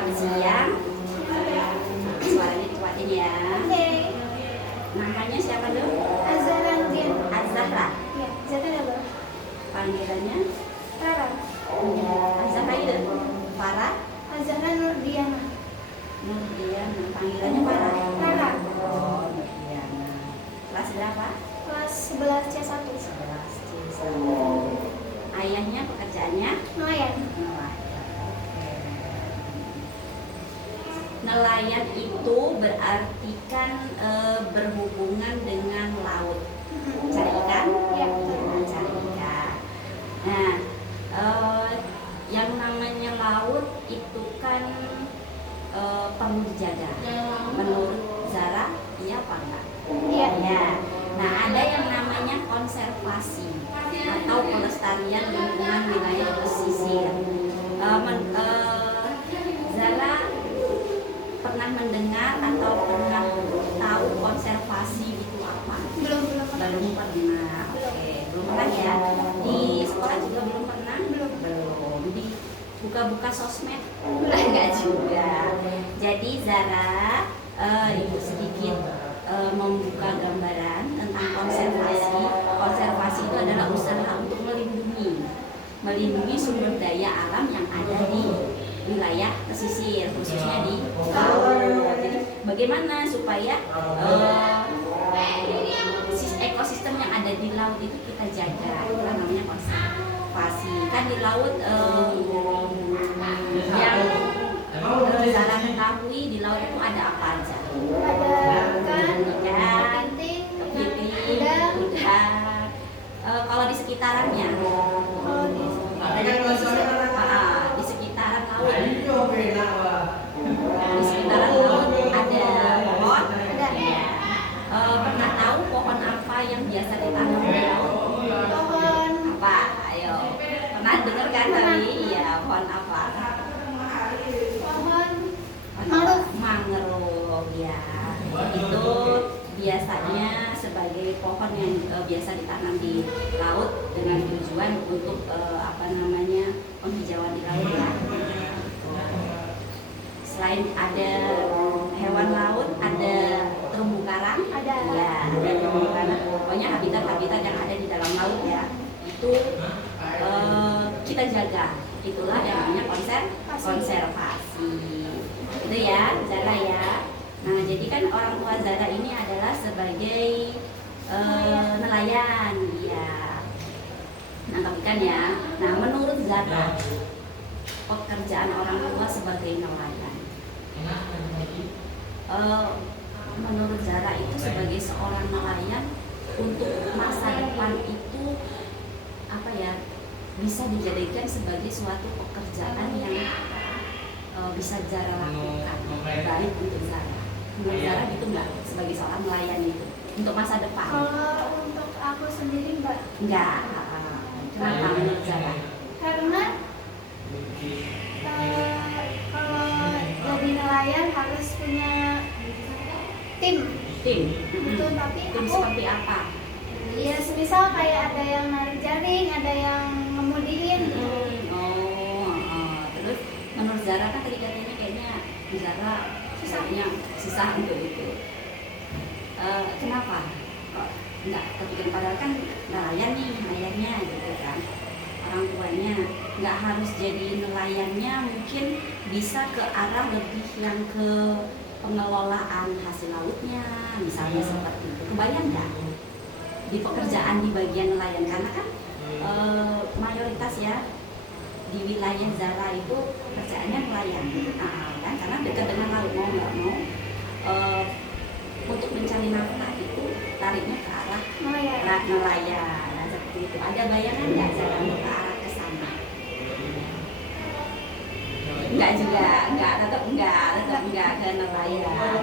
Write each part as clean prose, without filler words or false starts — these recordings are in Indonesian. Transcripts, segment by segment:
Selamat siang. Suaranya kuatin ya. Oke. Namanya siapa dulu? Azahra Nurdiana. Azahra. Iya, Zahra apa? Panggilannya Rara. Azahra itu. Farah. Azahra Nurdiana. Nurdiana. Panggilannya Farah. Rara. Oh, Nurdiana. Kelas berapa? Kelas 11 C1. 11 C1. Ayahnya pekerjaannya? Nelayan. Nelayan itu berarti kan berhubungan dengan laut. Cari ikan? Iya. Cari ikan. Nah, yang namanya laut itu kan perlu dijaga. Menurut Zara, iya apa enggak? Iya. Ya. Nah, ada yang namanya konservasi atau pelestarian lingkungan wilayah pesisir. Zara pernah mendengar atau pernah tahu konservasi itu apa? Belum Belum pernah. Oke, belum pernah ya. Di sekolah juga belum pernah? Belum. Di buka-buka sosmed? Enggak juga. Jadi Zara ibu sedikit membuka gambaran tentang konservasi. Konservasi itu adalah usaha untuk melindungi sumber daya alam yang ada di wilayah pesisir, khususnya di laut. Jadi bagaimana supaya ekosistem yang ada di laut itu kita jaga, itu namanya konservasi. Kan di laut yang Zara ketahui di laut itu ada apa aja? Ada Ikan, kepiting, kepiting, udang. Kalau di sekitarannya, kalau di di sekitaran laut, di sekitaran laut ada pohon. ada Pernah tahu pohon apa yang biasa ditanam di laut? pohon Apa? Ayo, pernah dengar kan tadi? Iya, pohon apa? pohon mangrove. Mangrove ya. Itu biasanya sebagai pohon yang biasa ditanam di laut dengan tujuan untuk penghijauan di laut ya. Selain ada hewan laut, ada terumbu karang. Ada. Ya, ada terumbu karang. Pokoknya habitat-habitat yang ada di dalam laut ya. Itu kita jaga. Itulah yang namanya konservasi. Itu ya, Zara ya. Nah, jadi kan orang tua Zara ini adalah sebagai nelayan, ya, nangkap ikan ya. Nah, menurut Zara, pekerjaan orang tua sebagai nelayan, menurut Zara itu sebagai seorang nelayan untuk masa depan itu apa ya, bisa dijadikan sebagai suatu pekerjaan yang bisa Zara lakukan baik untuk Zara. Menurut Zara gitu nggak sebagai seorang nelayan itu untuk masa depan? Kalau untuk aku sendiri Enggak. Kenapa menurut Zara? karena kalau jadi nelayan harus punya tim Tim. gitu, tapi Tim aku seperti apa? ya semisal kayak ada yang narik jaring, ada yang ngemudiin gitu. Terus menurut Zara kan tadi katanya kayaknya Zara susah untuk itu. Kenapa? Kok enggak kepikiran, padahal kan nelayan nih ayahnya gitu kan, orang tuanya nggak harus jadi nelayannya, mungkin bisa ke arah lebih yang ke pengelolaan hasil lautnya misalnya seperti itu. Kebayang nggak di pekerjaan di bagian nelayan, karena kan mayoritas ya di wilayah Zara itu pekerjaannya nelayan, kan karena dekat dengan laut, mau nggak mau untuk mencari nafkah itu tariknya ke arah nelayan. Nah, seperti itu. Ada bayangan nggak Zara ke arah ke sana? Enggak juga, tetap enggak ke nelayan.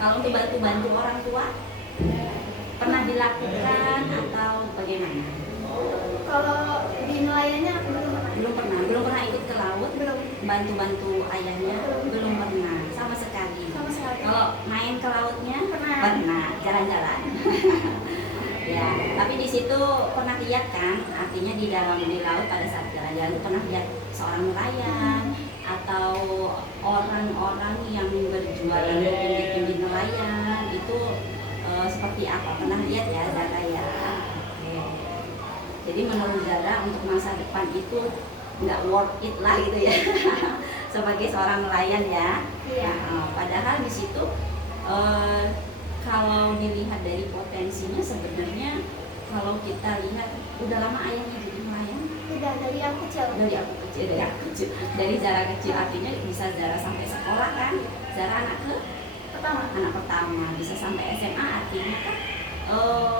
Kalau untuk bantu orang tua pernah dilakukan atau bagaimana? Kalau di nelayannya aku Belum pernah ikut ke laut, belum bantu ayahnya, belum pernah sama sekali. Kalau main ke lautnya pernah jalan-jalan. Ya, tapi di situ pernah lihat kan, artinya di laut pada saat jalan-jalan pernah lihat seorang nelayan atau orang-orang yang berjualan di pinggir-pinggir nelayan itu seperti apa? Pernah lihat ya Zara ya? Oke. Jadi menurut Zara untuk masa depan itu nggak worth it lah gitu ya sebagai seorang nelayan ya. Iya. Padahal di situ kalau dilihat dari potensinya sebenarnya kalau kita lihat udah lama ayahnya jadi nelayan. Udah dari aku kecil. Dari aku kecil, dari Zara kecil artinya bisa Zara sampai sekolah kan. Zara anak pertama bisa sampai SMA artinya kan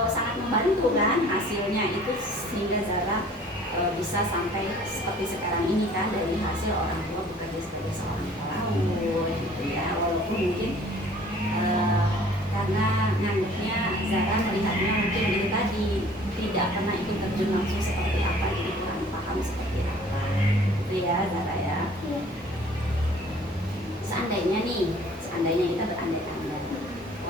sangat membantu kan hasilnya itu sehingga Zara bisa sampai seperti sekarang ini kan dari hasil orang tua bekerja sebagai seorang pelaut gitu ya. Walaupun mungkin karena nganggapnya Zara melihatnya mungkin itu tadi tidak pernah ikut terjun langsung seperti apa jadi kurang paham seperti apa itu ya Zara ya. Iya. Seandainya kita berandai-andai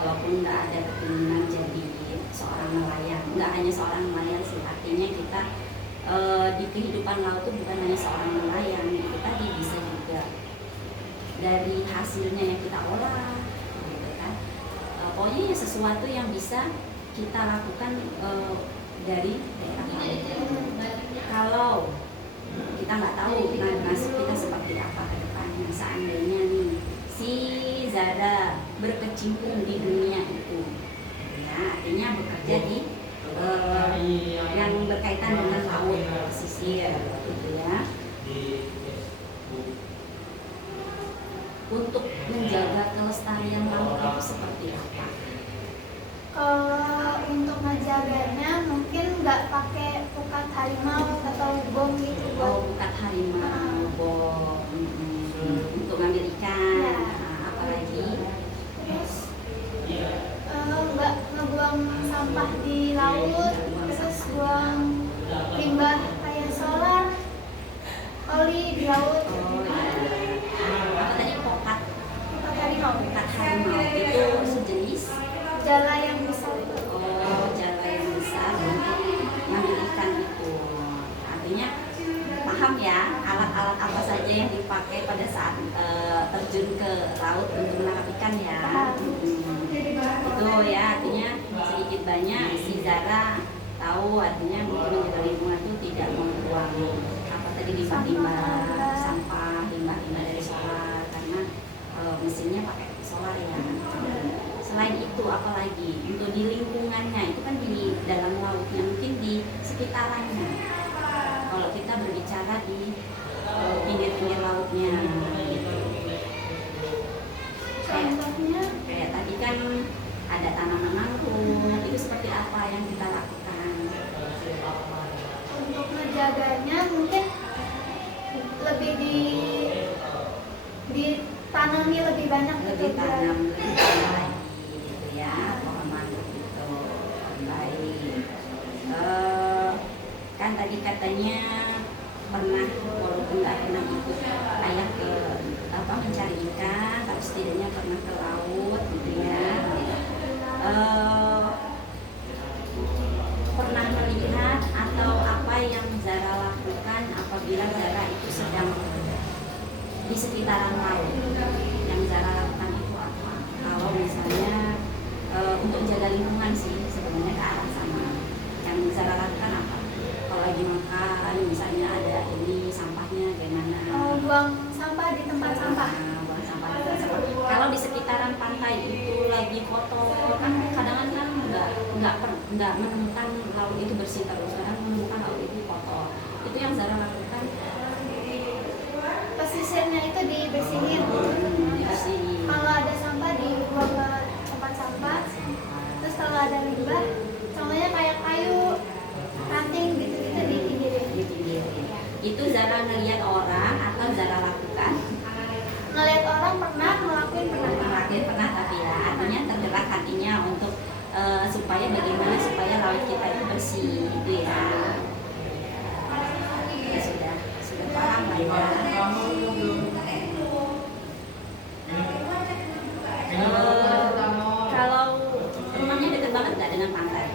walaupun nggak ada keinginan jadi seorang nelayan, nggak hanya seorang nelayan sih, artinya kita di kehidupan laut itu bukan hanya seorang nelayan, itu tadi bisa juga dari hasilnya yang kita olah gitu kan. Pokoknya ya sesuatu yang bisa kita lakukan dari daerah laut. Kalau kita nggak tahu nasib kita seperti apa ke depannya, seandainya nih si Zara berkecimpung di dunia itu ya, artinya bekerja di yang berkaitan dengan laut pesisir gitu ya, untuk menjaga kelestarian laut itu seperti apa? Kalau untuk ngejaganya mungkin nggak pakai pukat harimau atau bom gitu buat Pukat harimau, bom, untuk ngambil ikan, Ya. apalagi terus nggak ngebuang sampah di laut, terus buang limbah kayak solar, oli di laut. apa tadi pukat Pukat harimau itu sejenis jala yang besar itu. jala yang besar untuk ngambil ikan itu. Artinya paham ya alat-alat apa saja yang dipakai pada saat terjun ke laut untuk menangkap ikan ya. Itu ya artinya sedikit banyak si Zara tahu artinya untuk menjaga lingkungan itu tidak membuang apa tadi limbah-limbah sampah, limbah-limbah dari solar karena mesinnya pakai solar ya. Selain itu apalagi untuk di lingkungannya itu kan di dalam lautnya mungkin di sekitarannya. Kalau kita berbicara di pinggir-pinggir lautnya gitu. Contohnya Kayak tadi kan ada tanaman mangrove, itu seperti apa yang kita lakukan? untuk ngejaganya mungkin lebih ditanami lebih banyak gitu Lebih tanam lebih banyak lagi gitu ya, pohon mangrove itu. Baik. Kan tadi katanya pernah walaupun nggak pernah ikut ayah ke mencari ikan, tapi setidaknya pernah ke laut gitu ya. Pernah melihat atau apa yang Zara lakukan apabila Zara itu sedang di sekitaran laut, yang Zara lakukan itu apa? Kalau misalnya untuk jaga lingkungan sih sebenarnya ke arah sama yang Zara lakukan apa? Kalau lagi makan misalnya ada ini sampahnya gimana? buang sampah di tempat sampah. Buang sampah di tempat sampah. Kalau di sekitaran pantai itu lagi kotor kan kadang-kadang nggak menemukan laut itu bersih terus, kadang menemukan laut itu kotor. Itu yang Zara lakukan. Pesisirnya itu dibersihin. Dibersihin. Kalau ada sampah dibuang ke tempat sampah. Terus kalau ada limbah, contohnya kayak kayu, ranting gitu-gitu dipinggirin. Itu Zara ngelihat orang atau Zara lakukan? Ngeliat orang pernah, ngelakuin pernah. Pernah tapi ya artinya tergerak hatinya untuk supaya bagaimana supaya laut kita itu bersih itu ya. Ya sudah paham lah ya. Kalau rumahnya dekat banget nggak dengan pantai?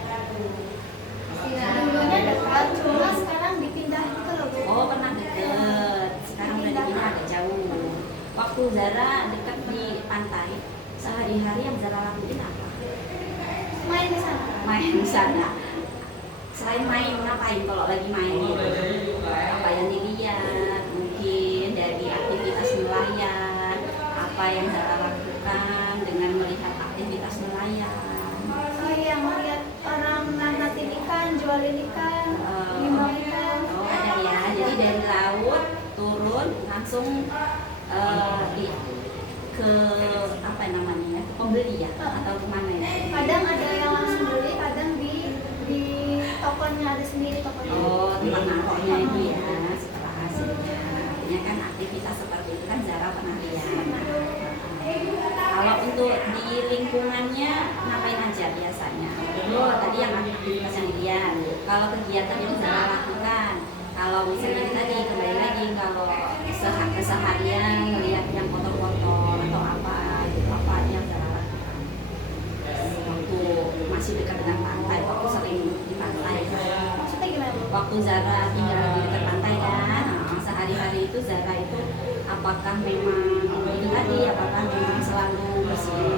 Dulunya dekat, cuma sekarang dipindah gitu loh Bu. Oh pernah deket, sekarang udah dipindah agak jauh. Zara dekat di pantai, sehari-hari yang Zara lakuin apa? Main di sana. Main di sana. Selain main, ngapain kalau lagi main gitu? Apa yang dilihat? Mungkin dari aktivitas nelayan, apa yang Zara lakukan dengan melihat aktivitas nelayan? Oh iya, melihat orang nanatin ikan, jualin ikan, nimbang ikan. Oh ada ya, jadi dari laut turun langsung ke apa namanya ya, pembeli ya atau kemana ya? Kadang ada yang langsung beli, kadang di tokonya ada sendiri tokonya. Oh, tempat naruhnya itu ya, setelah hasilnya. Artinya kan aktivitas seperti itu kan Zara pernah lihat. Kalau untuk di lingkungannya ngapain aja biasanya? Oh, tadi yang aktivitas yang dilihat. Kalau kegiatan yang Zara lakukan, kalau misalnya tadi kembali lagi kalau keseharian melihat yang kotor-kotor atau apa itu apa yang Zara lakukan? Waktu masih dekat dengan pantai, waktu sering di pantai. Maksudnya gimana Bu? Waktu Zara tinggal di dekat pantai kan, sehari-hari itu Zara itu apakah memang itu tadi, apakah memang selalu bersih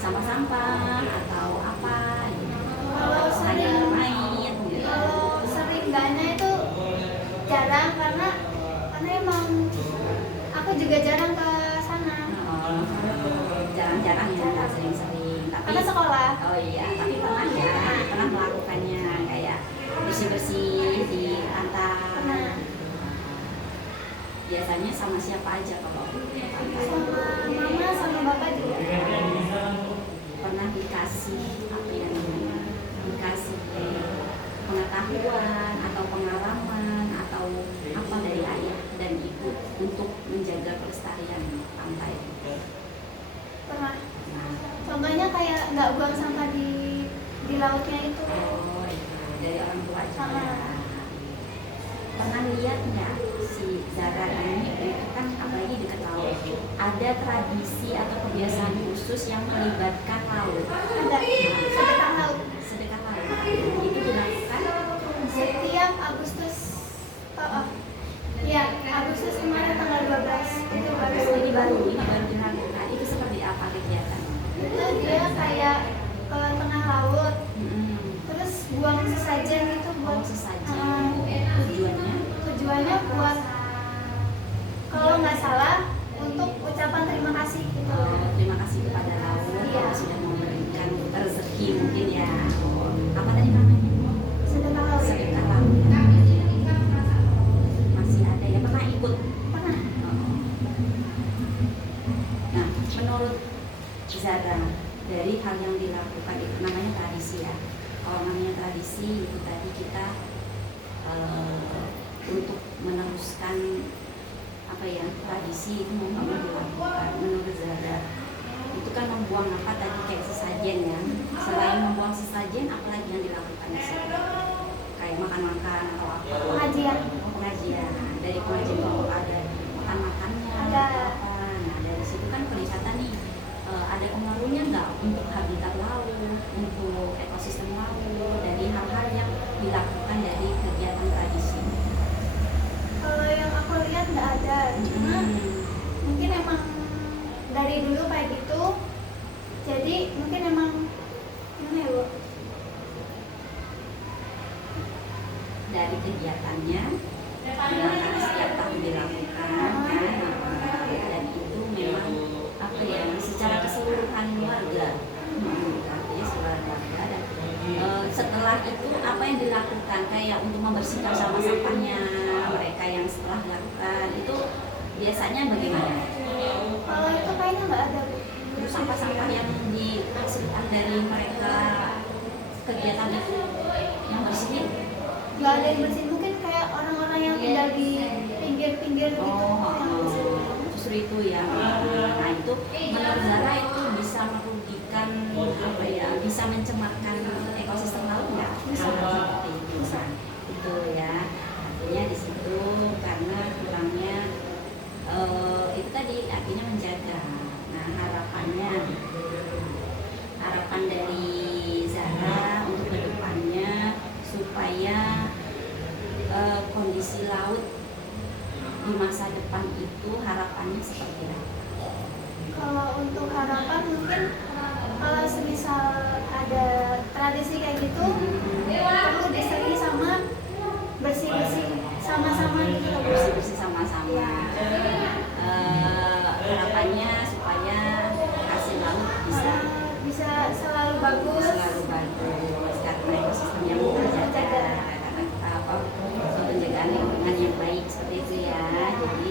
sampah-sampah atau apa gitu. Kalau Hanya sering main gitu. Kalau sering enggaknya itu jarang karena emang aku juga jarang ke sana. Oh, jarang-jarang ya, nggak sering-sering. Tapi Karena sekolah. oh iya, tapi pernah ya, pernah melakukannya kayak bersih-bersih di pantai. Pernah. Biasanya sama siapa aja kalau ke pantai? Sama mama sama bapak juga. Pernah dikasih apa ya namanya, dikasih pengetahuan atau pengalaman atau apa dari ayah dan ibu untuk menjaga kelestarian pantai? Pernah. Nah, Contohnya kayak nggak buang sampah di lautnya itu. oh iya, dari orang tua aja Sama. ya. Pernah lihat nggak si Zara ini itu kan apalagi dekat laut, ada tradisi atau kebiasaan khusus yang melibatkan laut? Ada sedekah laut. Sedekah laut itu dilakukan Setiap Agustus. Oh. Ya, Agustus kemarin tanggal 12 itu baru ini baru dilakukan. Itu seperti apa kegiatan? itu dia kayak ke tengah laut Hmm. terus buang sesajen gitu buat Oh, sesajen. Tujuannya? tujuannya buat kalau nggak salah untuk ucapan terima kasih gitu. Terima kasih kepada laut Iya. yang sudah memberikan rezeki mungkin ya. Oh, apa tadi namanya? Sedekah laut. Sedekah laut. Masih ada ya, pernah ikut? Pernah. Nah, menurut Zara dari hal yang dilakukan itu namanya tradisi ya. Kalau namanya tradisi itu tadi kita untuk meneruskan apa ya, tradisi itu mau dilakukan. Menurut Zara itu kan membuang apa tadi kayak sesajen ya. Selain membuang sesajen, apalagi yang dilakukan di situ? Kayak makan-makan atau apa? Pengajian. Pengajian. Dari pengajian itu ada makan-makannya, Ada. apa. Nah dari situ kan kelihatan nih ada pengaruhnya nggak untuk habitat laut, untuk ekosistem laut, dari hal-hal yang dilakukan dari kegiatan tradisi. Kalau yang aku lihat nggak ada, cuma mungkin emang dari dulu kayak gitu. Jadi mungkin emang gimana ya Bu? Dari kegiatannya karena setiap tahun dilakukan kan, dan itu memang apa ya, secara keseluruhan warga, artinya seluruh warga. Dan setelah itu apa yang dilakukan kayak untuk membersihkan sampah-sampahnya mereka yang setelah dilakukan itu biasanya bagaimana? Kalau itu kayaknya nggak ada Bu. Untuk sampah-sampah yang dihasilkan dari mereka kegiatan itu yang bersihin? Nggak ada yang bersih, mungkin kayak orang-orang yang tinggal di pinggir-pinggir gitu yang bersih. Justru itu ya. Nah itu menurut Zara itu bisa merugikan apa ya, bisa mencemarkan ekosistem laut nggak? Bisa. Seperti itu. Bisa. Itu ya. Artinya di situ karena kurangnya itu tadi artinya menjaga. Nah harapan dari Zara untuk kedepannya supaya kondisi laut di masa depan itu harapannya seperti apa? Kalau untuk harapan mungkin kalau semisal ada tradisi kayak gitu perlu diselingi sama bersih-bersih sama-sama gitu loh, Bu. bersih-bersih sama-sama. Harapannya supaya hasil laut Bisa selalu bagus. selalu bagus karena ekosistemnya terjaga, karena kita penjagaan lingkungan yang baik seperti itu ya. Jadi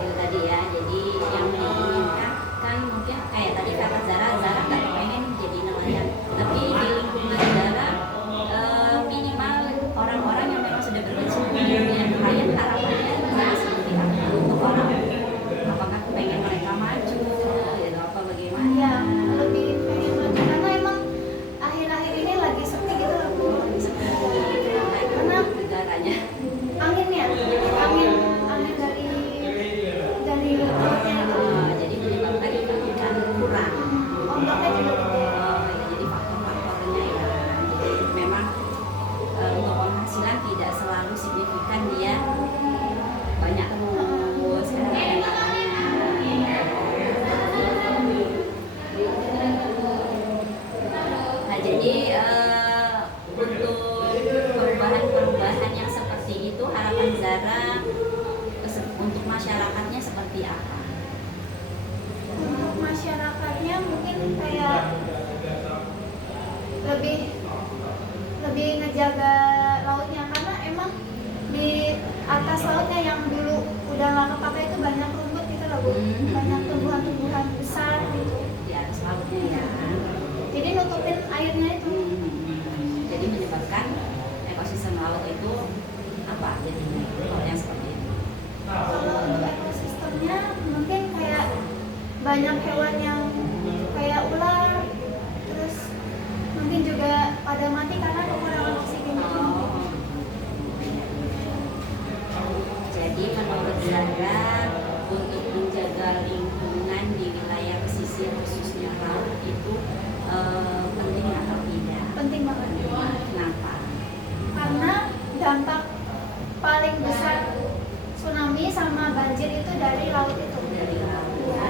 itu tadi ya, jadi yang diinginkan kan mungkin kayak tadi kata Zara nggak pengen jadi nelayan, tapi di lingkungan Zara minimal orang-orang yang memang sudah berkecimpung di dunia nelayan, harapannya Zara seperti apa untuk orang, apakah pengen mereka maju gitu apa bagaimana? Ya, lebih pengen maju karena emang akhir-akhir ini lagi sepi gitu loh, Bu. Karena negaranya anginnya, angin dari lautnya itu, jadi menyebabkan ikan kurang. ombaknya juga gede. Ya, jadi faktor-faktornya ya. Jadi memang untuk penghasilan tidak selalu signifikan dia banyak terus kadang-kadang. Nah jadi untuk perubahan-perubahan yang seperti itu harapan Zara untuk masyarakatnya seperti apa? Untuk masyarakatnya mungkin kayak lebih ngejaga lautnya karena emang di atas lautnya yang dulu udah nggak kepake itu banyak rumput gitu loh, Bu. Banyak tumbuhan-tumbuhan besar gitu. Di atas lautnya ya. Jadi nutupin airnya itu. Jadi menyebabkan ekosistem laut itu apa jadinya kalau yang seperti itu? Kalau untuk ekosistemnya mungkin kayak banyak hewan yang kayak ular, terus mungkin juga pada mati karena kekurangan oksigen itu. Jadi menurut Zara untuk menjaga lingkungan di wilayah pesisir khususnya laut itu penting atau tidak? Penting banget. Kenapa? Karena dampak paling besar tsunami sama banjir itu dari laut itu. Dari laut ya,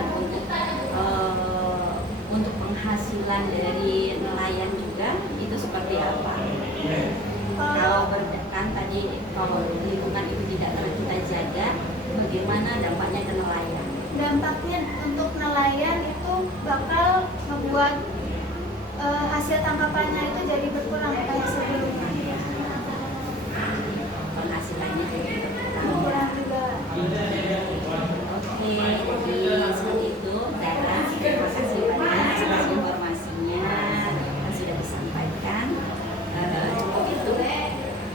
untuk penghasilan dari nelayan juga itu seperti apa? Kalau kan tadi kalau lingkungan itu tidak kita jaga, bagaimana dampaknya ke nelayan? Dampaknya untuk nelayan itu bakal membuat hasil tangkapannya itu jadi berkurang, kayak